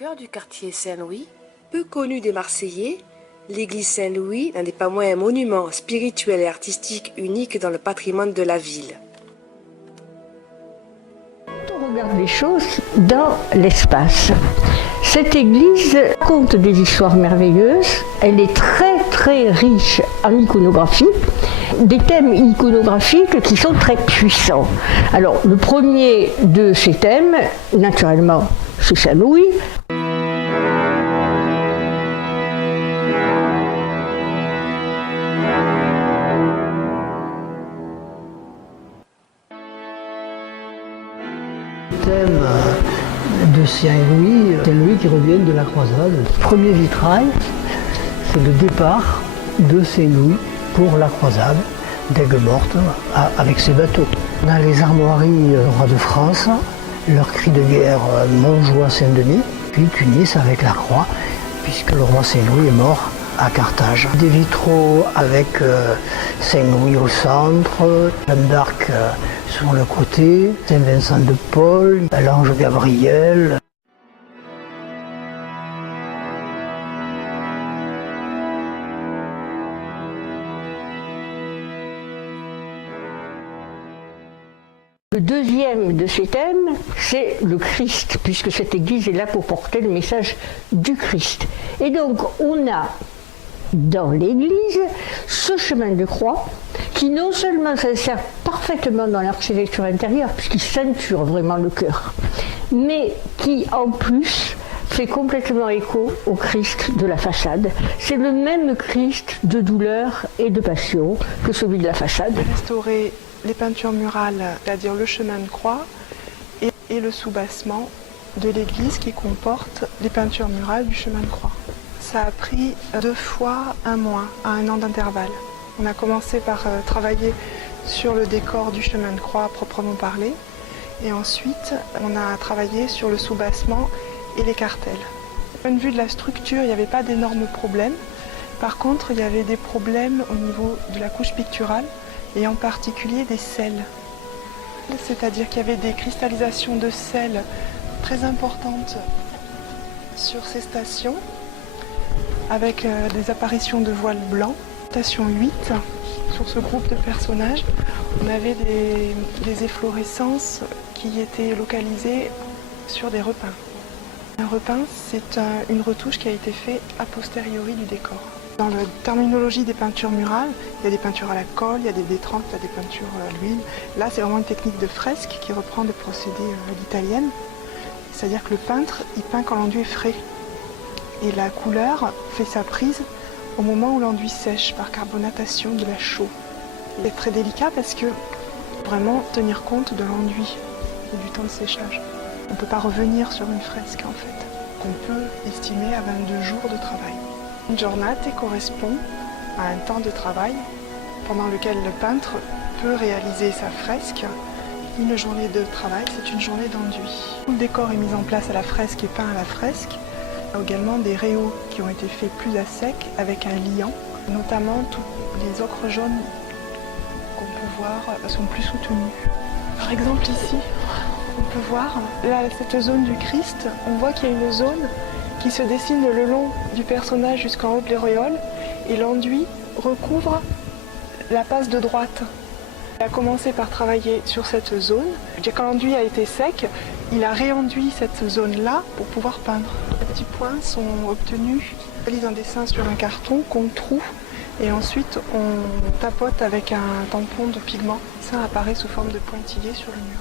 Au cœur du quartier Saint-Louis, peu connu des Marseillais, l'église Saint-Louis n'en est pas moins un monument spirituel et artistique unique dans le patrimoine de la ville. On regarde les choses dans l'espace. Cette église raconte des histoires merveilleuses. Elle est très riche en iconographie, des thèmes iconographiques qui sont très puissants. Alors le premier de ces thèmes, naturellement, c'est Saint-Louis. Thème de Saint-Louis qui revient de la croisade. Le premier vitrail, c'est le départ de Saint-Louis pour la croisade d'Aigues-Mortes avec ses bateaux. On a les armoiries roi de France, leur cri de guerre Montjoie-Saint-Denis, puis Tunis avec la croix, puisque le roi Saint-Louis est mort à Carthage. Des vitraux avec Saint-Louis au centre, Jeanne d'Arc sur le côté, Saint-Vincent de Paul, l'ange Gabriel. Le deuxième de ces thèmes, c'est le Christ, puisque cette église est là pour porter le message du Christ. Et donc, on a dans l'église ce chemin de croix qui non seulement s'insère parfaitement dans l'architecture intérieure, puisqu'il ceinture vraiment le cœur, mais qui en plus fait complètement écho au Christ de la façade. C'est le même Christ de douleur et de passion que celui de la façade. Restaurer les peintures murales, c'est-à-dire le chemin de croix et le soubassement de l'église qui comporte les peintures murales du chemin de croix. Ça a pris 2 fois un mois, à 1 an d'intervalle. On a commencé par travailler sur le décor du chemin de croix proprement parlé, et ensuite on a travaillé sur le soubassement et les cartels. Du point de vue de la structure, il n'y avait pas d'énormes problèmes. Par contre, il y avait des problèmes au niveau de la couche picturale, et en particulier des sels. C'est-à-dire qu'il y avait des cristallisations de sel très importantes sur ces stations, avec des apparitions de voiles blancs. Station 8, sur ce groupe de personnages, on avait des efflorescences qui étaient localisées sur des repeints. Un repeint, c'est une retouche qui a été faite a posteriori du décor. Dans la terminologie des peintures murales, il y a des peintures à la colle, il y a des détrempes, il y a des peintures à l'huile. Là, c'est vraiment une technique de fresque qui reprend des procédés à l'italienne. C'est-à-dire que le peintre, il peint quand l'enduit est frais. Et la couleur fait sa prise au moment où l'enduit sèche par carbonatation de la chaux. C'est très délicat parce que vraiment tenir compte de l'enduit et du temps de séchage. On ne peut pas revenir sur une fresque en fait. On peut estimer à 22 jours de travail. Une giornate correspond à un temps de travail pendant lequel le peintre peut réaliser sa fresque. Une journée de travail, c'est une journée d'enduit. Tout le décor est mis en place à la fresque et peint à la fresque. Il y a également des réaux qui ont été faits plus à sec avec un liant. Notamment, tous les ocres jaunes qu'on peut voir sont plus soutenus. Par exemple ici, on peut voir là, cette zone du Christ, on voit qu'il y a une zone qui se dessine le long du personnage jusqu'en haut de l'auréole et l'enduit recouvre la passe de droite. Il a commencé par travailler sur cette zone. Quand l'enduit a été sec, il a réenduit cette zone-là pour pouvoir peindre. Les petits points sont obtenus. On réalise un dessin sur un carton qu'on troue et ensuite on tapote avec un tampon de pigment. Ça apparaît sous forme de pointillés sur le mur.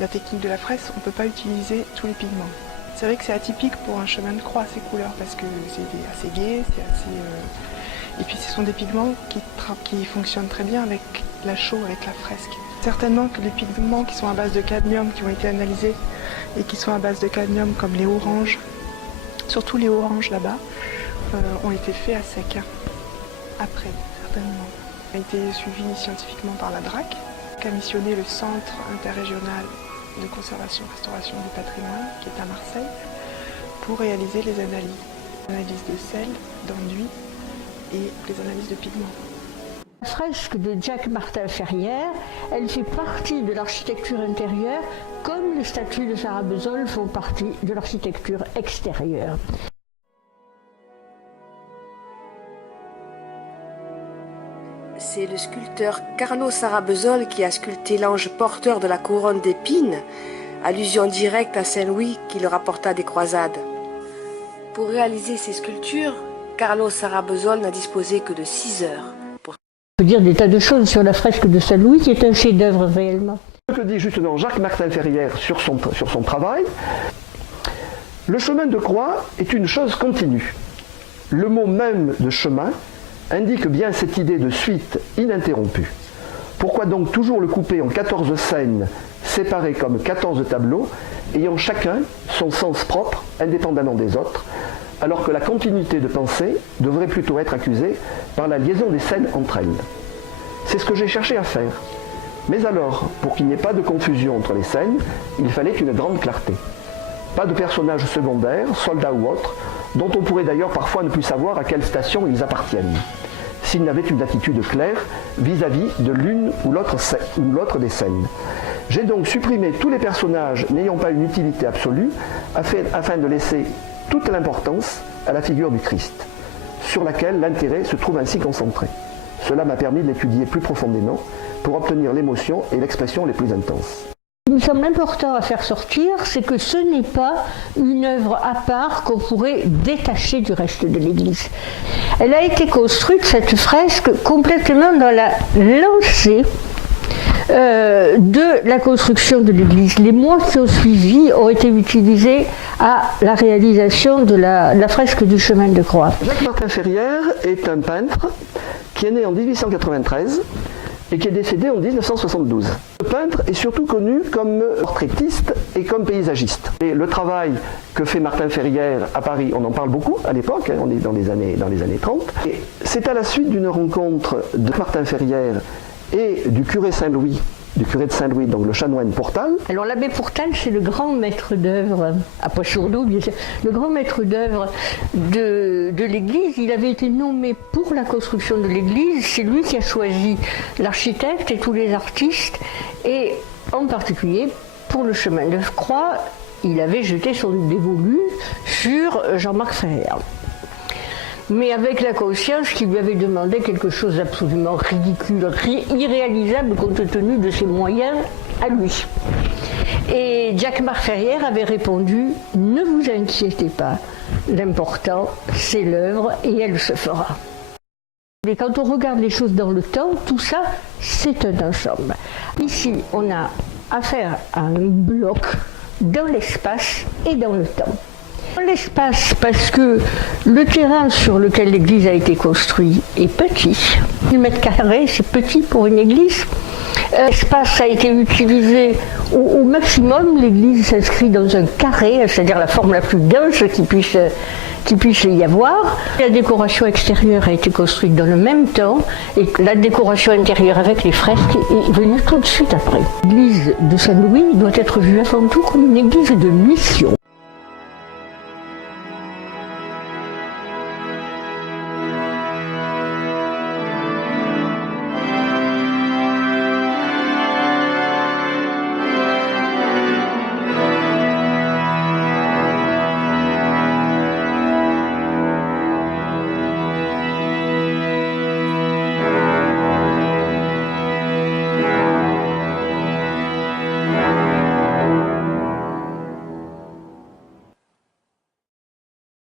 La technique de la fresque, on ne peut pas utiliser tous les pigments. C'est vrai que c'est atypique pour un chemin de croix ces couleurs parce que c'est assez gai, c'est assez... Et puis ce sont des pigments qui fonctionnent très bien avec la chaux, avec la fresque. Certainement que les pigments qui sont à base de cadmium, qui ont été analysés et qui sont à base de cadmium comme les oranges, surtout les oranges là-bas, ont été faits à sec. Après, certainement. A été suivi scientifiquement par la DRAC, qui a missionné le Centre interrégional de conservation-restauration du patrimoine, qui est à Marseille, pour réaliser les analyses. Analyse de sel, d'enduit et les analyses de pigments. La fresque de Jacques Martin Ferrière, elle fait partie de l'architecture intérieure comme les statues de Sarah Bezol font partie de l'architecture extérieure. C'est le sculpteur Carlo Sarabezol qui a sculpté l'ange porteur de la couronne d'épines, allusion directe à Saint-Louis qui le rapporta des croisades. Pour réaliser ces sculptures, Carlo Sarabezol n'a disposé que de 6 heures. On peut dire des tas de choses sur la fresque de Saint-Louis qui est un chef-d'œuvre réellement. Ce que dit justement Jacques Martin Ferrière sur son travail, le chemin de croix est une chose continue. Le mot même de chemin indique bien cette idée de suite ininterrompue. Pourquoi donc toujours le couper en 14 scènes séparées comme 14 tableaux, ayant chacun son sens propre, indépendamment des autres, alors que la continuité de pensée devrait plutôt être accusée par la liaison des scènes entre elles. C'est ce que j'ai cherché à faire. Mais alors, pour qu'il n'y ait pas de confusion entre les scènes, il fallait une grande clarté. Pas de personnages secondaires, soldats ou autres, dont on pourrait d'ailleurs parfois ne plus savoir à quelle station ils appartiennent, s'ils n'avaient une attitude claire vis-à-vis de l'une ou l'autre des scènes. J'ai donc supprimé tous les personnages n'ayant pas une utilité absolue, afin de laisser toute l'importance à la figure du Christ, sur laquelle l'intérêt se trouve ainsi concentré. Cela m'a permis de l'étudier plus profondément pour obtenir l'émotion et l'expression les plus intenses. Ce qui me semble important à faire sortir, c'est que ce n'est pas une œuvre à part qu'on pourrait détacher du reste de l'Église. Elle a été construite, cette fresque, complètement dans la lancée de la construction de l'église. Les mois qui ont suivi ont été utilisés à la réalisation de la fresque du chemin de croix. Jacques Martin Ferrière est un peintre qui est né en 1893 et qui est décédé en 1972. Le peintre est surtout connu comme portraitiste et comme paysagiste. Et le travail que fait Martin Ferrière à Paris, on en parle beaucoup à l'époque, on est dans les années 30. Et c'est à la suite d'une rencontre de Martin Ferrière et du curé Saint-Louis, du curé de Saint-Louis, donc le chanoine Pourtal. Alors l'abbé Pourtal, c'est le grand maître d'œuvre, à Poissy-sur-Loup, bien sûr, le grand maître d'œuvre de l'église. Il avait été nommé pour la construction de l'église, c'est lui qui a choisi l'architecte et tous les artistes, et en particulier pour le chemin de croix, il avait jeté son dévolu sur Jean-Marc Ferrière. Mais avec la conscience qu'il lui avait demandé quelque chose d'absolument ridicule, irréalisable compte tenu de ses moyens à lui. Et Jacques Martin Ferrière avait répondu « Ne vous inquiétez pas, l'important c'est l'œuvre et elle se fera ». Et quand on regarde les choses dans le temps, tout ça c'est un ensemble. Ici on a affaire à un bloc dans l'espace et dans le temps. L'espace, parce que le terrain sur lequel l'église a été construite est petit. 1000 mètres carrés, c'est petit pour une église. L'espace a été utilisé au maximum. L'église s'inscrit dans un carré, c'est-à-dire la forme la plus dense qui puisse y avoir. La décoration extérieure a été construite dans le même temps et la décoration intérieure avec les fresques est venue tout de suite après. L'église de Saint-Louis doit être vue avant tout comme une église de mission.